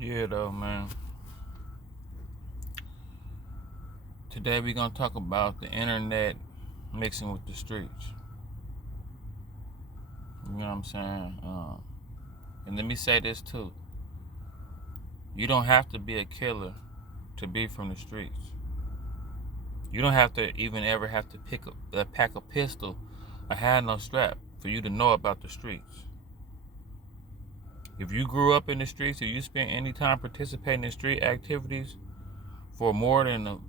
Yeah, though, man. Today we're gonna talk about the internet mixing with the streets. You know what I'm saying? And let me say this too: you don't have to be a killer to be from the streets. You don't have to even ever have to pack a pistol or have no strap for you to know about the streets. If you grew up in the streets or you spent any time participating in street activities for more than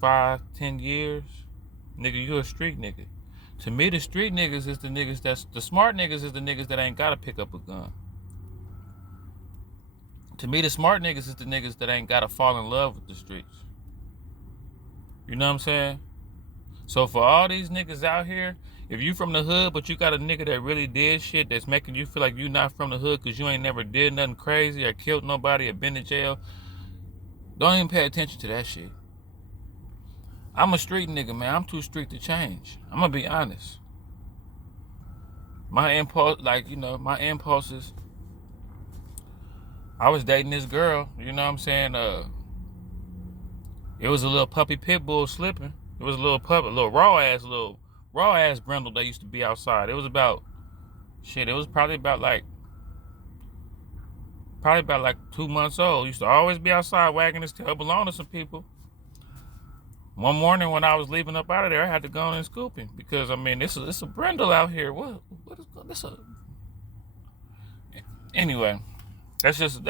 5, 10 years, nigga, you a street nigga. To me, the street niggas is the niggas that's the smart niggas is the niggas that ain't gotta pick up a gun. To me, the smart niggas is the niggas that ain't gotta fall in love with the streets. You know what I'm saying? So for all these niggas out here, if you from the hood but you got a nigga that really did shit that's making you feel like you not from the hood because you ain't never did nothing crazy or killed nobody or been to jail, don't even pay attention to that shit. I'm a street nigga, man. I'm too street to change. I'm gonna be honest. My impulses. I was dating this girl, you know what I'm saying? It was a little puppy pit bull slipping. It was a little puppy, little raw ass brindle that used to be outside. It was probably about like 2 months old. Used to always be outside wagging his tail, belonging to some people. One morning when I was leaving up out of there, I had to go in and scoop him because I mean, it's a brindle out here. What is this? Anyway, that's just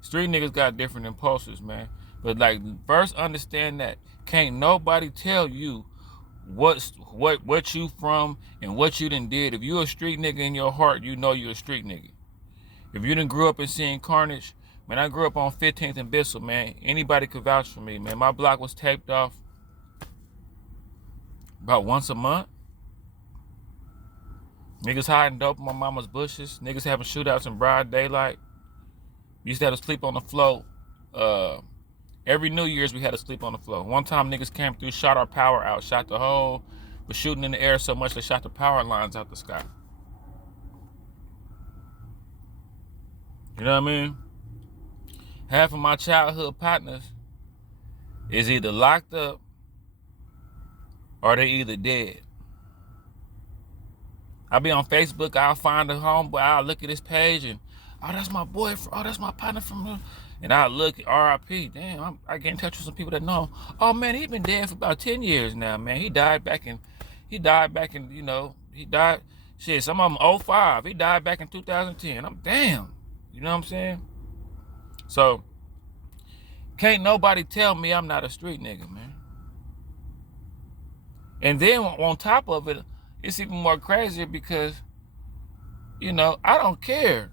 street niggas got different impulses, man. But like, first understand that can't nobody tell you what you from and what you done did. If you a street nigga in your heart, you know you a street nigga. If you done grew up and seen carnage, man, I grew up on 15th and Bissell, man. Anybody could vouch for me, man. My block was taped off about once a month. Niggas hiding dope in my mama's bushes. Niggas having shootouts in broad daylight. We used to have to sleep on the floor. Every New Year's we had to sleep on the floor. One time niggas came through, shot our power out, shot the whole, was shooting in the air so much they shot the power lines out the sky. You know what I mean? Half of my childhood partners is either locked up or they either dead. I'll be on Facebook, I'll find a homeboy, I'll look at his page and, oh, that's my boy, oh, that's my partner from, and I'll look at RIP, damn, I get in touch with some people that know him. Oh man, he been dead for about 10 years now, man. He died back in, shit, some of them 05. He died back in 2010. I'm damn. You know what I'm saying? So, can't nobody tell me I'm not a street nigga, man. And then on top of it, it's even more crazier because, I don't care.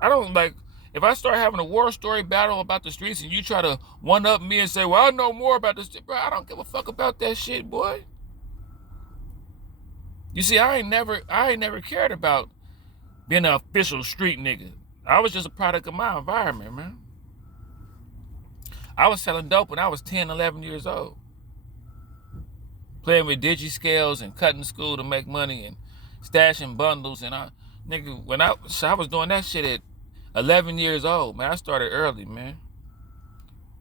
I don't like, if I start having a war story battle about the streets and you try to one-up me and say, well, I know more about this, bro, I don't give a fuck about that shit, boy. You see, I ain't never cared about being an official street nigga. I was just a product of my environment, man. I was selling dope when I was 10, 11 years old. Playing with digi-scales and cutting school to make money and stashing bundles. And I was doing that shit at 11 years old, man. I started early, man.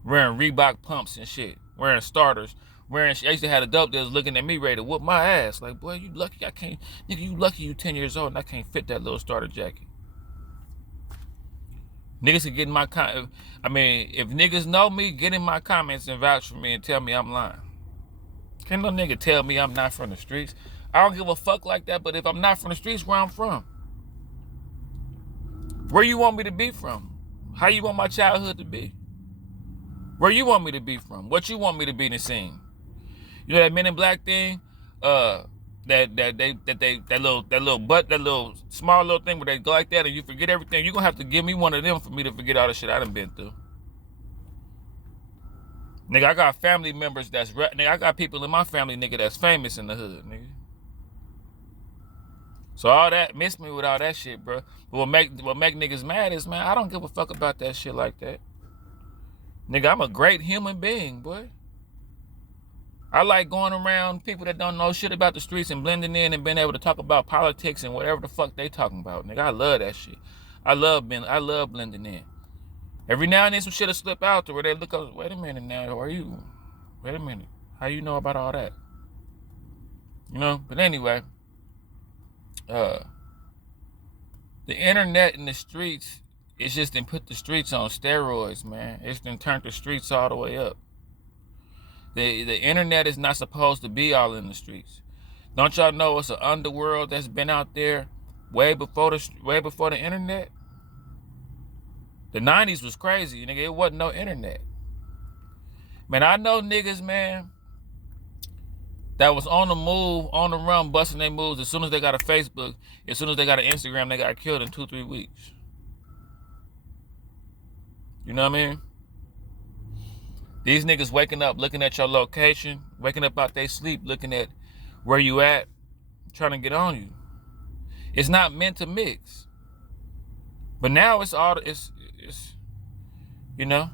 Wearing Reebok pumps and shit. Wearing starters. I used to have a dope that was looking at me ready to whoop my ass. Like, boy, you lucky I can't. Nigga, you lucky you 10 years old and I can't fit that little starter jacket. Niggas can get in my if niggas know me, get in my comments and vouch for me and tell me I'm lying. Can't no nigga tell me I'm not from the streets. I don't give a fuck like that, but if I'm not from the streets, where I'm from? Where you want me to be from? How you want my childhood to be? Where you want me to be from? What you want me to be in the scene? You know that Men in Black thing? That little small little thing where they go like that and you forget everything. You're gonna have to give me one of them for me to forget all the shit I done been through. Nigga, I got family members nigga, I got people in my family, nigga, that's famous in the hood, nigga. So all that, miss me with all that shit, bro. But what make niggas mad is, man, I don't give a fuck about that shit like that. Nigga, I'm a great human being, boy. I like going around people that don't know shit about the streets and blending in and being able to talk about politics and whatever the fuck they talking about, nigga. I love that shit. I love blending in. Every now and then some shit'll slip out to where they look up, wait a minute now, who are you? Wait a minute. How you know about all that? You know? But anyway, the internet and the streets, it's just done put the streets on steroids, man. It's done turned the streets all the way up. The internet is not supposed to be all in the streets. Don't y'all know it's an underworld that's been out there way before the internet? The 90s was crazy, nigga. It wasn't no internet. Man, I know niggas, man, that was on the move, on the run, busting their moves. As soon as they got a Facebook, as soon as they got an Instagram, they got killed in 2-3 weeks. You know what I mean? These niggas waking up, looking at your location, waking up out their sleep, looking at where you at, trying to get on you. It's not meant to mix. But now it's you know,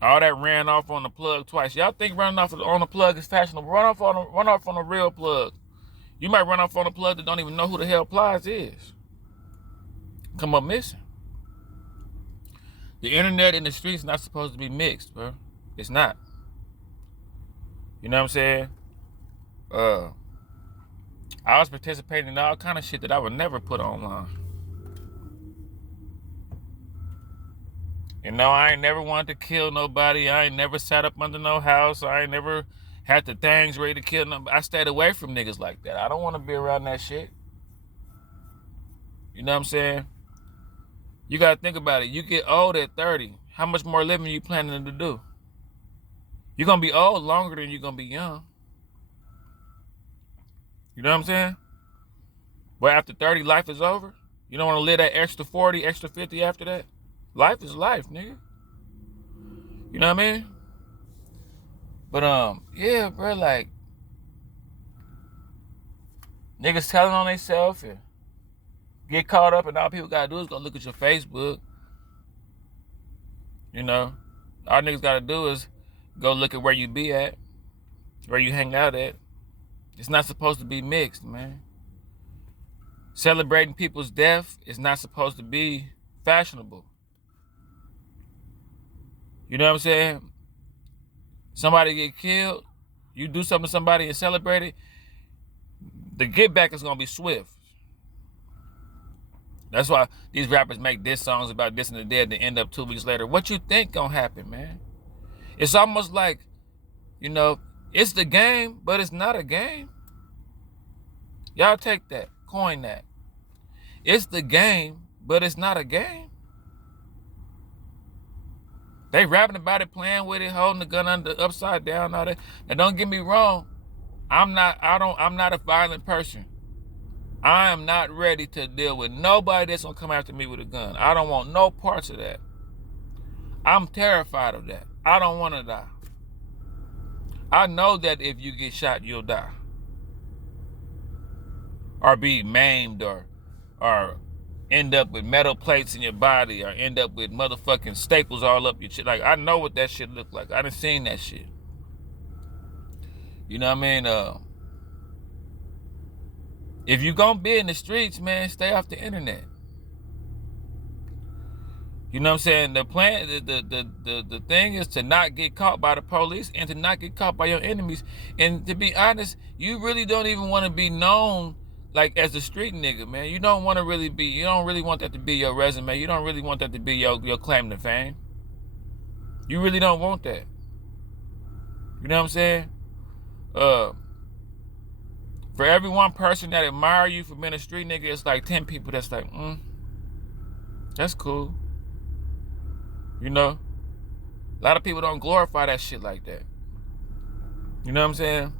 all that ran off on the plug twice. Y'all think running off on the plug is fashionable? Run off on a real plug. You might run off on a plug that don't even know who the hell Plies is. Come up missing. The internet and the streets not supposed to be mixed, bro. It's not. You know what I'm saying? I was participating in all kind of shit that I would never put online. You know, I ain't never wanted to kill nobody. I ain't never sat up under no house. I ain't never had the things ready to kill nobody. I stayed away from niggas like that. I don't want to be around that shit. You know what I'm saying? You got to think about it. You get old at 30. How much more living you planning to do? You're going to be old longer than you're going to be young. You know what I'm saying? But after 30, life is over. You don't want to live that extra 40, extra 50 after that? Life is life, nigga. You know what I mean? But, yeah, bro, like, niggas telling on themselves and get caught up, and all people gotta do is go look at your Facebook. You know? All niggas gotta do is go look at where you be at, where you hang out at. It's not supposed to be mixed, man. Celebrating people's death is not supposed to be fashionable. You know what I'm saying? Somebody get killed, you do something to somebody and celebrate it, the get back is gonna be swift. That's why these rappers make diss songs about dissing the dead and end up 2 weeks later. What you think gonna happen, man? It's almost like, you know, it's the game, but it's not a game. Y'all take that, coin that. It's the game, but it's not a game. They rapping about it, playing with it, holding the gun upside down, all that. Now don't get me wrong. I'm not a violent person. I am not ready to deal with nobody that's gonna come after me with a gun. I don't want no parts of that. I'm terrified of that. I don't want to die. I know that if you get shot, you'll die. Or be maimed or end up with metal plates in your body or end up with motherfucking staples all up your shit. Like, I know what that shit look like. I done seen that shit. You know what I mean? If you gonna be in the streets, man, stay off the internet. You know what I'm saying? The plan, the thing is to not get caught by the police and to not get caught by your enemies. And to be honest, you really don't even want to be known like as a street nigga, man. You don't want to really be, you don't really want that to be your resume. You don't really want that to be your claim to fame. You really don't want that. You know what I'm saying? For every one person that admire you for being a street nigga, it's like 10 people that's like, that's cool. You know? A lot of people don't glorify that shit like that. You know what I'm saying?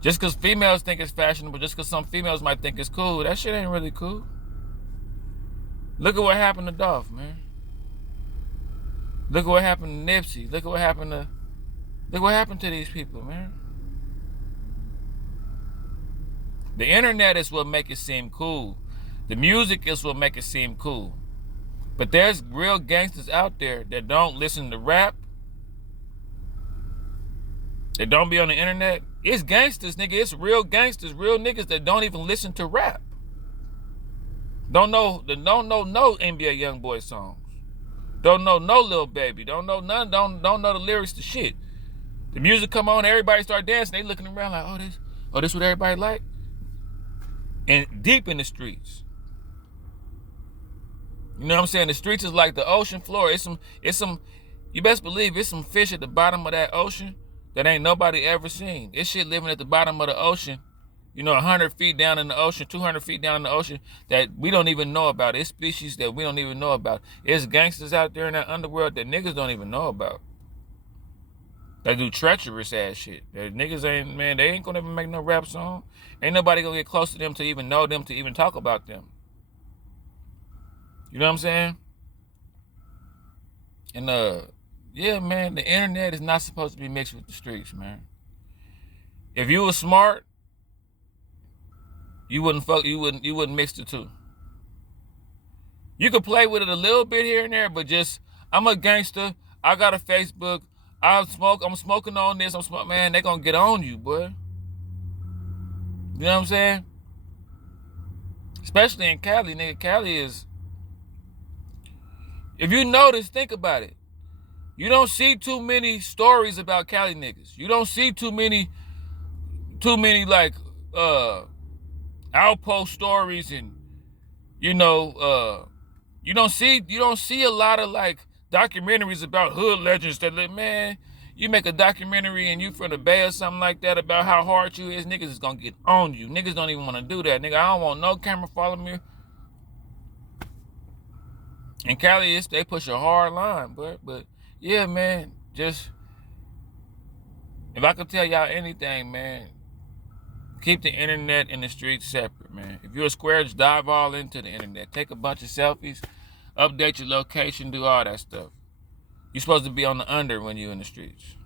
Just because females think it's fashionable, just because some females might think it's cool, that shit ain't really cool. Look at what happened to Dolph, man. Look at what happened to Nipsey. Look what happened to these people, man. The internet is what make it seem cool. The music is what make it seem cool. But there's real gangsters out there that don't listen to rap. That don't be on the internet. It's gangsters, nigga. It's real gangsters, real niggas that don't even listen to rap. Don't know no NBA YoungBoy songs. Don't know no Lil Baby. Don't know none. Don't know the lyrics to shit. The music come on, everybody start dancing. They looking around like, this what everybody like? And deep in the streets. You know what I'm saying? The streets is like the ocean floor. It's some, you best believe it's some fish at the bottom of that ocean that ain't nobody ever seen. It's shit living at the bottom of the ocean, 100 feet down in the ocean, 200 feet down in the ocean that we don't even know about. It's species that we don't even know about. It's gangsters out there in that underworld that niggas don't even know about. They do treacherous ass shit. That niggas ain't, man, they ain't gonna ever make no rap song. Ain't nobody gonna get close to them to even know them, to even talk about them. You know what I'm saying? And yeah, man, the internet is not supposed to be mixed with the streets, man. If you were smart, you wouldn't mix the two. You could play with it a little bit here and there, but just, I'm a gangster, I got a Facebook, I'm smoking on this, man, they gonna get on you, boy. You know what I'm saying? Especially in Cali, nigga. Cali is, if you notice, think about it. You don't see too many stories about Cali niggas. You don't see too many like outpost stories, and you don't see a lot of like documentaries about hood legends that, man, you make a documentary and you from the Bay or something like that about how hard you is, niggas is gonna get on you. Niggas don't even want to do that, nigga. I don't want no camera following me. In Cali, they push a hard line, but yeah, man, just, if I could tell y'all anything, man, keep the internet and the streets separate, man. If you're a square, just dive all into the internet. Take a bunch of selfies, update your location, do all that stuff. You're supposed to be on the under when you're in the streets.